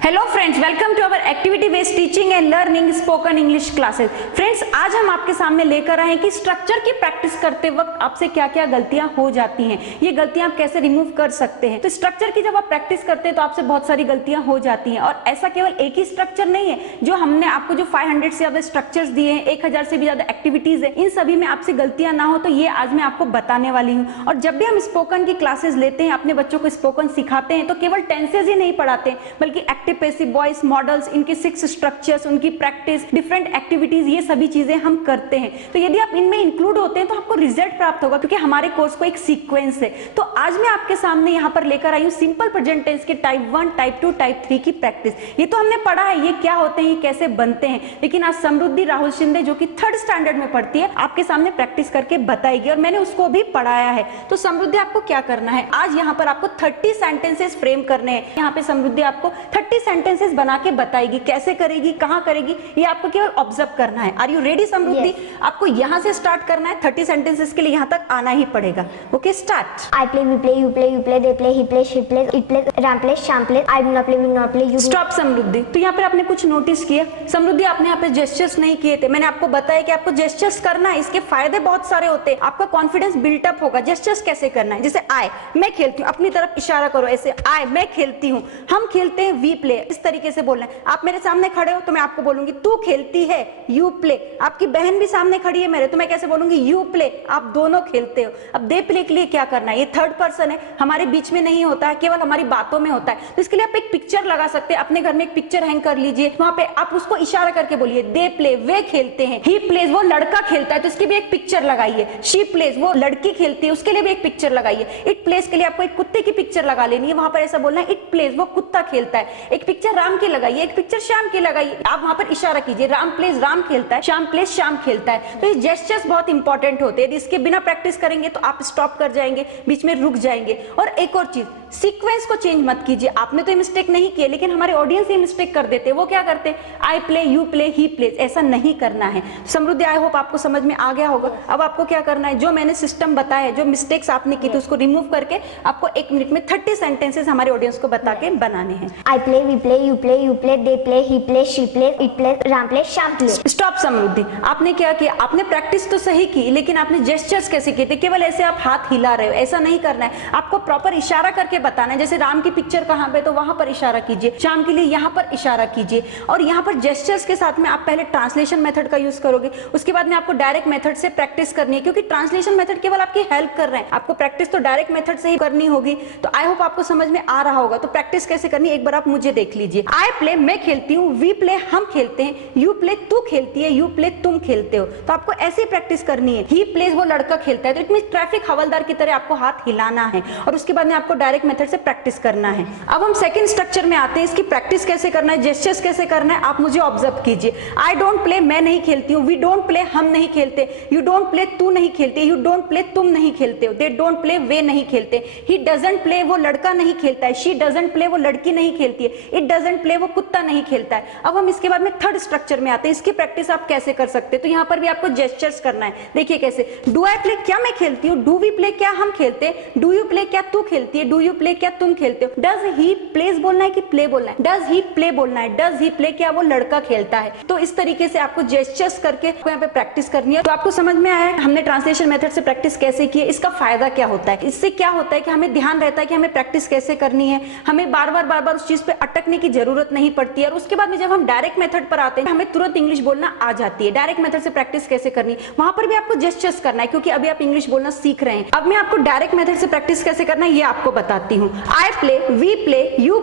Hello friends, welcome to our activity based teaching and learning spoken English classes. Friends, आज हम आपके सामने लेकर आए हैं कि स्ट्रक्चर की प्रैक्टिस करते वक्त आपसे क्या क्या गलतियां हो जाती हैं, ये गलतियां आप कैसे रिमूव कर सकते हैं। तो स्ट्रक्चर की जब आप प्रैक्टिस करते हैं तो आपसे बहुत सारी गलतियां हो जाती हैं, और ऐसा केवल एक ही स्ट्रक्चर नहीं है। जो हमने आपको जो 500 से ज्यादा स्ट्रक्चर्स दिए हैं, 1000 से भी ज्यादा एक्टिविटीज है, इन सभी में आपसे गलतियां ना हो, तो ये आज मैं आपको बताने वाली हूँ। और जब भी हम स्पोकन की क्लासेस लेते हैं, अपने बच्चों को स्पोकन सिखाते हैं, तो केवल टेंसेज ही नहीं पढ़ाते, बल्कि एक्टिव पैसिव वॉइस मॉडल्स, इनके 6 स्ट्रक्चर्स, उनकी प्रैक्टिस, डिफरेंट एक्टिविटीज, ये सभी चीजें हम करते हैं। तो यदि आप इनमें इंक्लूड होते हैं तो आपको रिजल्ट प्राप्त होगा, क्योंकि हमारे कोर्स को एक सीक्वेंस है। तो आज मैं आपके सामने यहाँ पर लेकर आई हूँ सिंपल प्रेजेंट टेंस के टाइप 1, टाइप 2, टाइप 3 की प्रैक्टिस। ये तो हमने पढ़ा है, ये क्या होते हैं, ये कैसे बनते हैं, लेकिन आज समृद्धि राहुल शिंदे, जो कि 3rd स्टैंडर्ड में पढ़ती है, आपके सामने प्रैक्टिस करके बताएगी, और मैंने उसको भी पढ़ाया है। तो समृद्धि, आपको क्या करना है, आज यहाँ पर आपको 30 सेंटेंसेस फ्रेम करने हैं। यहाँ पे समृद्धि आपको 30 सेंटेंसेस बना के बताएगी, कैसे करेगी, कहाँ करेगी, ये आपको केवल ऑब्जर्व करना है। Are you ready Samriddhi? Yes. आपको यहाँ से स्टार्ट करना है, 30 सेंटेंसेस के लिए यहाँ तक आना ही पड़ेगा। Okay, start. I play, we play, you play, they play, he plays, she plays, it plays, Ram plays, Sham plays, I do not play, we not play, you do. Stop Samriddhi. तो यहाँ पर आपने कुछ नोटिस किया? समृद्धि, आपने यहाँ पे gestures नहीं किए थे। मैंने आपको बताया कि आपको जेस्चर्स करना है, इसके फायदे बहुत सारे होते हैं। आपका कॉन्फिडेंस बिल्टअप होगा। जेस्चर्स कैसे करना है? जैसे आई, मैं खेलती हूँ, अपनी तरफ इशारा करो, ऐसे आई, मैं खेलती हूँ। हम खेलते हैं, वी प्ले, इस तरीके से बोलना है। आप मेरे सामने खड़े हो तो मैं आपको बोलूंगी तू खेलती है, यू प्ले। आपकी बहन भी सामने खड़ी है मेरे, तो मैं कैसे बोलूंगी? You play. आप दोनों खेलते हो। अब दे प्ले के लिए क्या करना है? ये 3rd पर्सन है, हमारे बीच में नहीं होता है, केवल हमारी बातों में होता है। तो इसके लिए आप एक पिक्चर लगा सकते हैं, अपने घर में एक पिक्चर हैंग कर लीजिए, वहां पे आप उसको इशारा करके बोलिए दे प्ले, वे खेलते हैं। ही प्लेज, वो लड़का खेलता है, तो इसकी भी एक पिक्चर लगाइए। शी प्लेज, वो लड़की खेलती है, उसके लिए भी एक पिक्चर लगाइए। इट प्लेज के लिए आपको एक कुत्ते की पिक्चर लगा लेनी है, वहां पर ऐसा बोलना है इट प्लेज, वो कुत्ता खेलता है। एक पिक्चर राम की लगाइए, एक पिक्चर श्याम की लगाइए। आप वहां पर इशारा कीजिए, राम प्लेज राम खेलता है, श्याम प्लेज श्याम खेलता है। तो ये जेस्चर्स बहुत इंपॉर्टेंट होते हैं। यदि इसके बिना प्रैक्टिस करेंगे तो आप स्टॉप कर जाएंगे, बीच में रुक जाएंगे। और एक और चीज, सीक्वेंस को चेंज मत कीजिए। आपने तो ये मिस्टेक नहीं किया, लेकिन हमारे ऑडियंस ये मिस्टेक कर देते हैं। वो क्या करते हैं? I play, you play, he pledge. ऐसा नहीं करना है। समृद्धि, आई होप आपको समझ में आ गया होगा। अब आपको क्या करना है, जो मैंने सिस्टम बताया है, जो मिस्टेक्स आपने की थी, उसको रिमूव करके आपको 1 मिनट में 30 सेंटेंसेस हमारे ऑडियंस को बता के बनाने हैं। I play, we play, you play, they play, he plays, she plays, it plays, Ram plays, Sham plays. Stop Samriddhi. आपने क्या किया? आपने प्रैक्टिस तो सही की, लेकिन आपने जेस्चर्स कैसे किए थे? केवल ऐसे आप हाथ हिला रहे हो, ऐसा नहीं करना है। आपको प्रॉपर इशारा करके बताना है। जैसे राम की पिक्चर कहाँ पे, तो वहां पर इशारा कीजिए। श्याम के लिए यहाँ पर इशारा कीजिए। और यहाँ पर जेस्चर्स के साथ में आप पहले ट्रांसलेशन मेथड का यूज करोगे, उसके बाद में आपको डायरेक्ट मेथड से प्रैक्टिस करनी है, क्योंकि ट्रांसलेशन मेथड केवल आपकी हेल्प कर रहे हैं। आपको प्रैक्टिस तो डायरेक्ट मेथड से ही करनी होगी। तो आई होप आपको समझ में आ रहा होगा। तो प्रैक्टिस कैसे करनी है, एक बार आप मुझे देख लीजिए। आई प्ले, मैं खेलती हूँ, वी प्ले, हम खेलते हैं, यू प्ले, तू खेलती है, यू प्ले, तुम खेलते हो। तो आपको ऐसी प्रैक्टिस करनी है। ही प्लेज, वो लड़का खेलता है, तो इट मींस ट्रैफिक हवलदार की तरह आपको हाथ हिलाना है, और उसके बाद में आपको डायरेक्ट मेथड से प्रैक्टिस करना है। अब हम सेकंड स्ट्रक्चर में आते हैं। इसकी प्रैक्टिस कैसे करना है, जेस्चर्स कैसे करना है, आप मुझे ऑब्जर्व कीजिए। आई डोंट प्ले, मैं नहीं खेलती हूँ। वी डोंट प्ले, हम नहीं खेलते। यू डोंट प्ले, तू नहीं खेलती। यू डोंट प्ले, तुम नहीं खेलते हो। दे डोंट प्ले, वे नहीं खेलते। ही डजंट प्ले, वो लड़का नहीं खेलता है। शी डजंट प्ले, वो लड़की नहीं खेलती है। इट डजंट प्ले, वो कुत्ता नहीं खेलता है। अब हम इसके बाद में 3rd स्ट्रक्चर में आते हैं। इसकी प्रैक्टिस आप कैसे कर सकते हैं? तो यहाँ पर भी आपको जेस्चर्स करना है। देखिए कैसे। डू आई प्ले, क्या मैं खेलती हूँ। डू वी प्ले, क्या हम खेलते हैं। डू यू प्ले, क्या तू खेलती है। डू यू प्ले, क्या तुम खेलते हो। डज ही प्लेज बोलना है कि प्ले बोलना है? डज ही प्ले बोलना है। डज ही प्ले, क्या वो लड़का खेलता है। तो इस तरीके से आपको जेस्चर्स करके यहाँ पे प्रैक्टिस करनी है। तो आपको समझ में आया हमने ट्रांसलेशन मेथड से प्रैक्टिस कैसे की है, इसका फायदा क्या होता है। इससे क्या होता है कि हमें ध्यान रहता है कि हमें प्रैक्टिस कैसे करनी है, हमें बार बार उस चीज पे अटकने की जरूरत नहीं पड़ती है। और उसके बाद में जब हम डायरेक्ट मेथड पर आते हैं, हमें तुरंत इंग्लिश बोलना आ जाती है। डायरेक्ट मेथड से प्रैक्टिस कैसे करनी है, वहां पर भी आपको जेस्चर्स करना है, क्योंकि अभी आप इंग्लिश बोलना सीख रहे हैं। अब मैं आपको डायरेक्ट मेथड से प्रैक्टिस कैसे करना है ये आपको बताती हूँ। I play, we play, you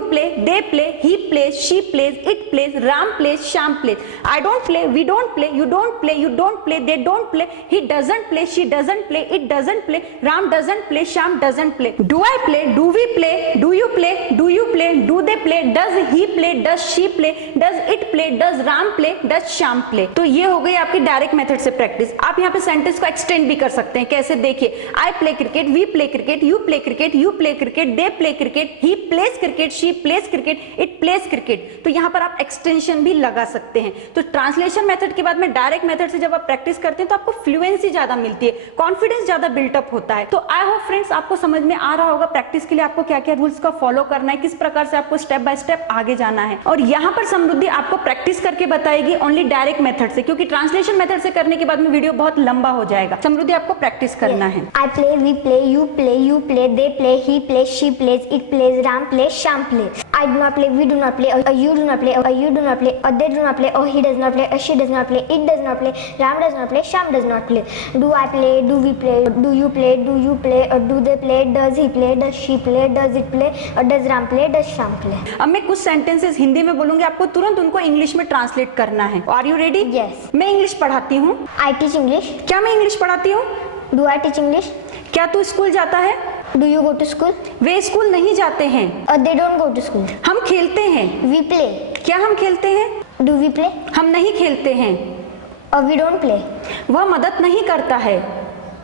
play, they play, he plays, she plays, it plays, Ram plays, Shyam plays. I don't play, we don't play, you don't play, they don't play, he doesn't play, she doesn't play, it doesn't play, Ram doesn't play, Shyam doesn't play. Do I play, do we play, do you play, do they play, does he play, does she play, does it play, does Ram play, does Shyam play. तो ये हो गई आपकी direct method से practice. आप यहाँ पे sentence को एक्सटेंड भी कर सकते हैं। कैसे? देखिए, I play cricket, we play cricket, you play cricket, you play cricket, they play cricket, he plays cricket, she plays cricket, it plays cricket. तो यहाँ पर आप एक्सटेंशन भी लगा सकते हैं। तो ट्रांसलेशन मेथड के बाद में डायरेक्ट मेथड से जब आप प्रैक्टिस करते हैं तो आपको फ्लुएंसी ज्यादा मिलती है, कॉन्फिडेंस ज्यादा बिल्टअप होता है। तो आई होप फ्रेंड्स आपको समझ में आ रहा होगा प्रैक्टिस के लिए आपको क्या क्या रूल्स का फॉलो करना है, किस प्रकार से आपको स्टेप बाय स्टेप आगे जाना है। और यहाँ पर समृद्धि आपको प्रैक्टिस करके बताएगी ओनली डायरेक्ट मेथड से, क्योंकि ट्रांसलेशन मेथड से करने के बाद में वीडियो बहुत लंबा हो जाएगा। समृद्धि आपको प्रैक्टिस करना है। I play, we play, you play, they play, he plays, she plays, it plays, Ram plays, Shyam plays. I do not play, we do not play, or you do not play, or you do not play, or they do not play, or he does not play, or she does not play, it does not play, Ram does not play, Shyam does not play. Do I play, do we play, do you play, or do they play, does he play, does she play, does it play, or does Ram play, does Shyam play. अब मैं कुछ sentences Hindi में बोलूंगी, आपको तुरंत उनको English में translate करना है। Are you ready? Yes. मैं इंग्लिश पढ़ाती हूँ। I teach English. क्या मैं इंग्लिश पढ़ाती हूँ? Do I teach English? क्या तू स्कूल जाता है? Do you go to school? Way school नहीं जाते हैं। Or they don't go to school? हम खेलते हैं। We play. क्या हम खेलते हैं? Do we play? हम नहीं खेलते हैं। Or we don't play? वह मदद नहीं करता है।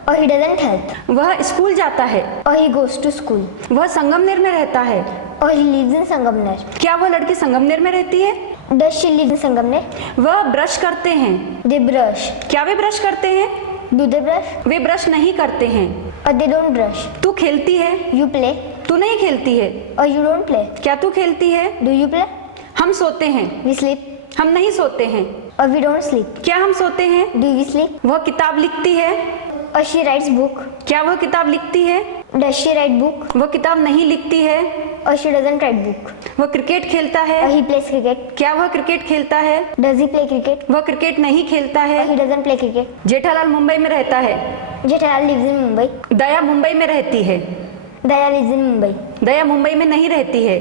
Or he doesn't help? वह स्कूल जाता है। Or he goes to school? वह संगमनेर में रहता है। Or he lives in Sangamner? क्या वह लड़की संगमनेर में रहती है? Does she live in Sangamner? वह ब्रश करते हैं। They brush. क्या वे ब्रश करते हैं? Do they brush? Way brush नहीं करते हैं। Or they don't brush? तू खेलती है। You play? तू नहीं खेलती है। Or you don't play? क्या तू खेलती है? Do you play? हम सोते हैं। We sleep? हम नहीं सोते हैं। Or we don't sleep? क्या हम सोते हैं? Do we sleep? वह किताब लिखती है। Or she writes book? क्या वह किताब लिखती है? Does she write book? वह किताब नहीं लिखती है। Or she doesn't write book? वह क्रिकेट खेलता Or है। he plays cricket? क्या वह क्रिकेट खेलता है? Does he play cricket? वह क्रिकेट नहीं खेलता Or है। he doesn't play cricket? Jethalal Mumbai में रहता है। Jethalal lives in Mumbai. दया मुंबई में रहती है। Daya lives in Mumbai. दया मुंबई में नहीं रहती है।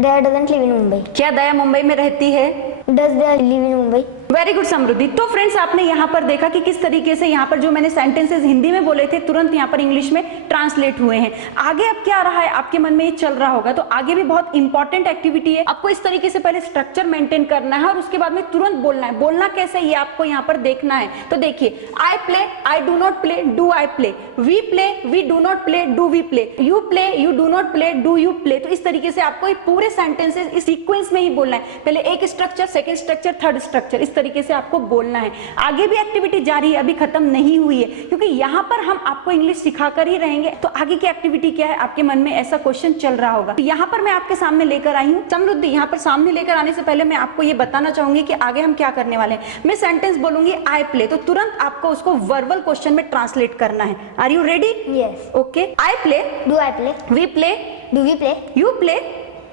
Daya doesn't live in Mumbai. क्या दया मुंबई में रहती है? Does Daya live in Mumbai? Very good Samriddhi. तो फ्रेंड्स आपने यहाँ पर देखा कि किस तरीके से यहाँ पर जो मैंने सेंटेंसेस हिंदी में बोले थे तुरंत यहाँ पर इंग्लिश में ट्रांसलेट हुए हैं। आगे अब क्या रहा है आपके मन में ये चल रहा होगा, तो आगे भी बहुत इंपॉर्टेंट एक्टिविटी है। आपको इस तरीके से पहले स्ट्रक्चर मेंटेन करना है और उसके बाद में तुरंत बोलना है। बोलना कैसे ये आपको यहाँ पर देखना है। तो देखिए, I play, I do not play, do I play, we play, we do not play, do we play, you play, you do not play, do you play. तो इस तरीके से आपको ये पूरे सेंटेंसेस इस सीक्वेंस में ही बोलना है। पहले एक structure, second structure, third structure, इस तरीके से आपको बोलना है। आगे भी एक्टिविटी जारी है, अभी खत्म नहीं हुई है, क्योंकि यहाँ पर हम आपको इंग्लिश सिखाकर ही रहेंगे। तो आगे की एक्टिविटी क्या है, आपके मन में ऐसा क्वेश्चन चल रहा होगा। तो यहाँ पर मैं आपके सामने लेकर आई हूँ समृद्धि। यहाँ पर सामने लेकर आने से पहले मैं आपको ये बताना चाहूंगी कि आगे हम क्या करने वाले हैं। मैं सेंटेंस बोलूंगी आई प्ले, तो तुरंत आपको उसको वर्बल क्वेश्चन में ट्रांसलेट करना है। Are you ready? Yes. Okay. I play, Do I play? We play, Do we play? You play,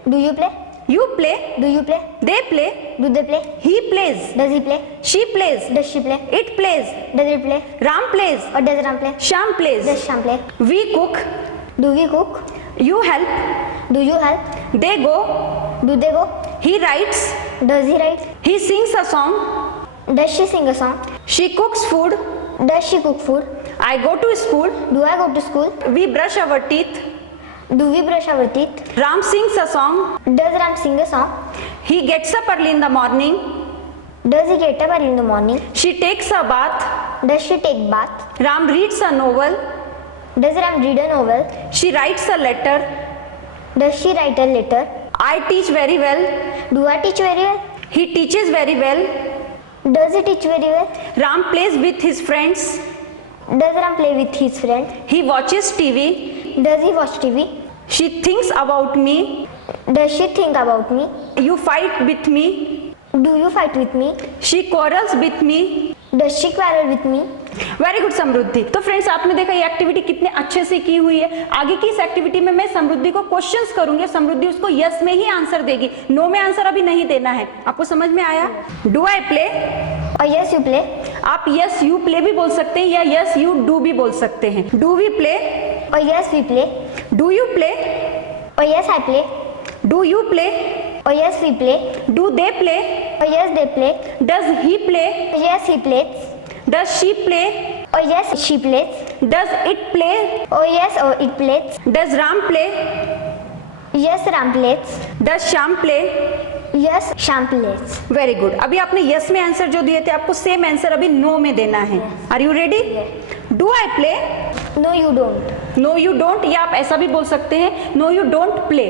Do you play? You play, Do you play? They play, Do they play? He plays, Does he play? She plays, Does she play? It plays, Does it play? Ram plays, Or does Ram play? Shyam plays, Does Shyam play? We cook, Do we cook? You help, Do you help? They go, Do they go? He writes, Does he write? He sings a song, Does she sing a song? She cooks food, Does she cook food? I go to school, Do I go to school? We brush our teeth, Do we brush our teeth? Ram sings a song, Does Ram sing a song? He gets up early in the morning, Does he get up early in the morning? She takes a bath, Does she take bath? Ram reads a novel, Does Ram read a novel? She writes a letter, Does she write a letter? I teach very well, Do I teach very well? He teaches very well, Does he teach very well? Ram plays with his friends, Does Ram play with his friend? He watches TV, Does he watch TV? She thinks about me, Does she think about me? You fight with me, Do you fight with me? She quarrels with me. Does she quarrel with me? Very good Samriddhi. तो friends आपने देखा ये activity कितने अच्छे से की हुई है। आगे की इस एक्टिविटी में मैं समृद्धि को क्वेश्चंस करूंगी, समृद्धि उसको यस में ही आंसर देगी, नो में आंसर अभी नहीं देना है। आपको समझ में आया? Do I play, Or yes, you play? आप यस यू प्ले भी बोल सकते हैं या यस यू डू भी बोल सकते हैं। Do we play, Or yes, we play? Do you play, Or yes, I play? Do you play, Or yes, we play? Do they play, Or yes, they play? Does he play, Yes, he plays? Does she play, Or yes, she plays? Does it play, Oh yes, oh it plays? Does Ram play, Yes, Ram plays? Does Shyam play. Yes, Shyam plays? Very good. अभी आपने yes में answer जो दिए थे आपको same answer अभी no में देना है। Are you ready? Do I play, No, you don't. No you don't, या आप ऐसा भी बोल सकते हैं no you don't play.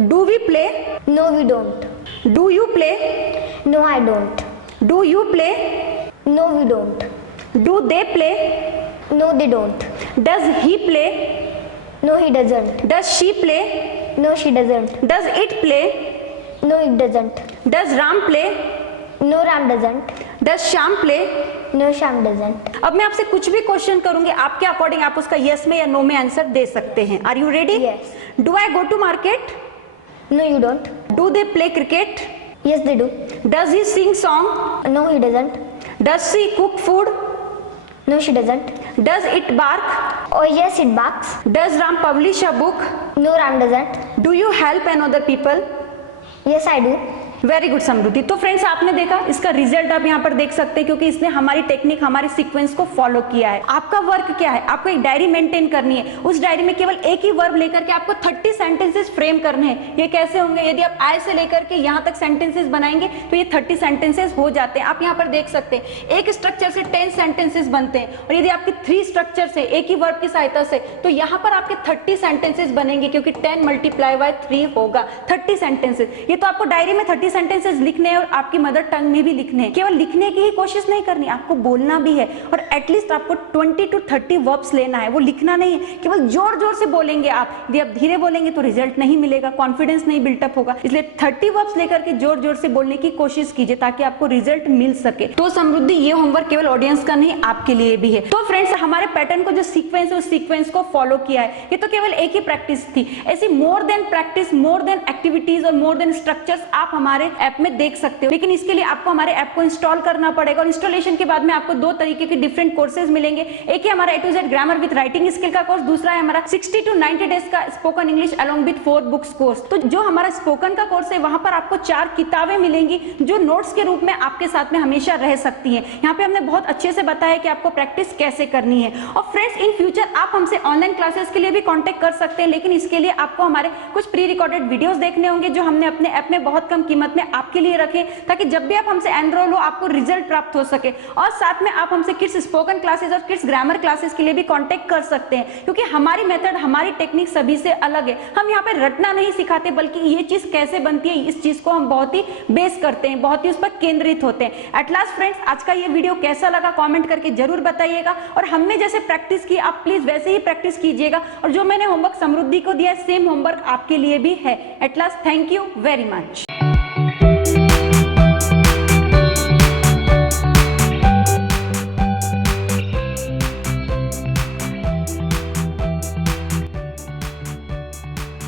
Do we play? No, we don't. Do you play? No, I don't. Do you play? No, we don't. Do they play? No, they don't. Does he play? No, he doesn't. Does she play? No, she doesn't. Does it play? No, it doesn't. Does Ram play? No, Ram doesn't. Does Shyam play? No, Sham doesn't. अब मैं आपसे कुछ भी question करूंगी, आपके according आप उसका yes में या नो में आंसर दे सकते हैं। Are you ready? Yes. Do I go to market? No, you don't. Do they play cricket? Yes, they do. Does he sing song? No, he doesn't. Does she cook food? No, she doesn't. Does it bark? Oh, yes, it barks. Does Ram publish a book? No, Ram doesn't. Do you help another people? Yes, I do. Very good Samriddhi. तो friends आपने देखा, इसका result आप यहाँ पर देख सकते हैं क्योंकि इसने हमारी टेक्निक, हमारे सीक्वेंस को फॉलो किया है। आपका वर्क क्या है? आपको एक डायरी मेंटेन करनी है। उस डायरी में केवल एक ही वर्ब लेकर के आपको 30 सेंटेंसेस फ्रेम करने हैं। ये कैसे होंगे? यदि आप आई से लेकर के यहाँ तक सेंटेंसेस बनाएंगे तो ये 30 सेंटेंसेस हो जाते हैं। आप यहाँ पर देख सकते हैं एक स्ट्रक्चर से 10 सेंटेंसेस बनते हैं, और यदि आपकी 3 स्ट्रक्चर से एक ही वर्ब की सहायता से, तो यहाँ पर आपके 30 सेंटेंसेस बनेंगे क्योंकि 10 × 3 होगा 30 सेंटेंसेस। ये तो आपको डायरी में 30 सेंटेंसेस लिखने और आपकी मदर टंग में भी लिखने हैं। केवल लिखने की ही कोशिश नहीं करनी, आपको बोलना भी है, और एटलीस्ट आपको 20 to 30 वर्ब्स लेना है। वो लिखना नहीं है, केवल जोर जोर से बोलेंगे आप। यदि आप धीरे बोलेंगे तो रिजल्ट नहीं मिलेगा, कॉन्फिडेंस नहीं बिल्टअप होगा। इसलिए 30 वर्ब्स लेकर के जोर जोर से बोलने की कोशिश कीजिए ताकि आपको रिजल्ट मिल सके। तो समृद्धि, ये होमवर्क केवल ऑडियंस का नहीं, आपके लिए भी है। तो फ्रेंड्स, हमारे पैटर्न को जो सीक्वेंस है उस सीक्वेंस को फॉलो किया है। ये तो केवल एक ही प्रैक्टिस थी। ऐसी more than practice, more than activities और मोर देन स्ट्रक्चर्स आप हमारे ऐप में देख सकते हो। लेकिन इसके लिए आपको हमारे ऐप को इंस्टॉल करना पड़ेगा, और इंस्टॉलेशन के बाद में आपको 2 तरीके के डिफरेंट कोर्सेज मिलेंगे। एक है हमारा A to Z grammar with writing skill का कोर्स, दूसरा है हमारा 60 to 90 डेज का spoken English along with 4 books course. तो जो हमारा स्पोकन का कोर्स है वहां पर आपको 4 किताबें मिलेंगी जो नोट्स के रूप में आपके साथ में हमेशा रह सकती हैं। यहाँ पे हमने बहुत अच्छे से बताया कि आपको प्रैक्टिस कैसे करनी है। और फ्रेंड्स, इन फ्यूचर आप हमसे ऑनलाइन क्लासेस के लिए भी कॉन्टेक्ट कर सकते हैं, लेकिन इसके लिए आपको हमारे कुछ प्री रिकॉर्डेड वीडियोस देखने होंगे जो हमने अपने ऐप में बहुत कम कीमत में आपके लिए रखे, ताकि जब भी आप हमसे एनरोल हो आपको रिजल्ट प्राप्त हो सके। और साथ में आप हमसे किड्स स्पोकन क्लासेस और किड्स ग्रामर क्लासेस के लिए भी कांटेक्ट कर सकते हैं, क्योंकि हमारी मेथड, हमारी टेक्निक सभी से अलग है। हम यहाँ पे रटना नहीं सिखाते, बल्कि ये चीज कैसे बनती है इस चीज को हम बहुत ही बेस करते हैं, बहुत ही उस पर केंद्रित होते हैं। एट लास्ट फ्रेंड्स, आज का ये वीडियो कैसा लगा कॉमेंट करके जरूर बताइएगा, और हमने जैसे प्रैक्टिस की आप प्लीज वैसे ही प्रैक्टिस कीजिएगा, और जो मैंने होमवर्क समृद्धि को दिया सेम होमवर्क आपके लिए भी है। At last, thank you very much.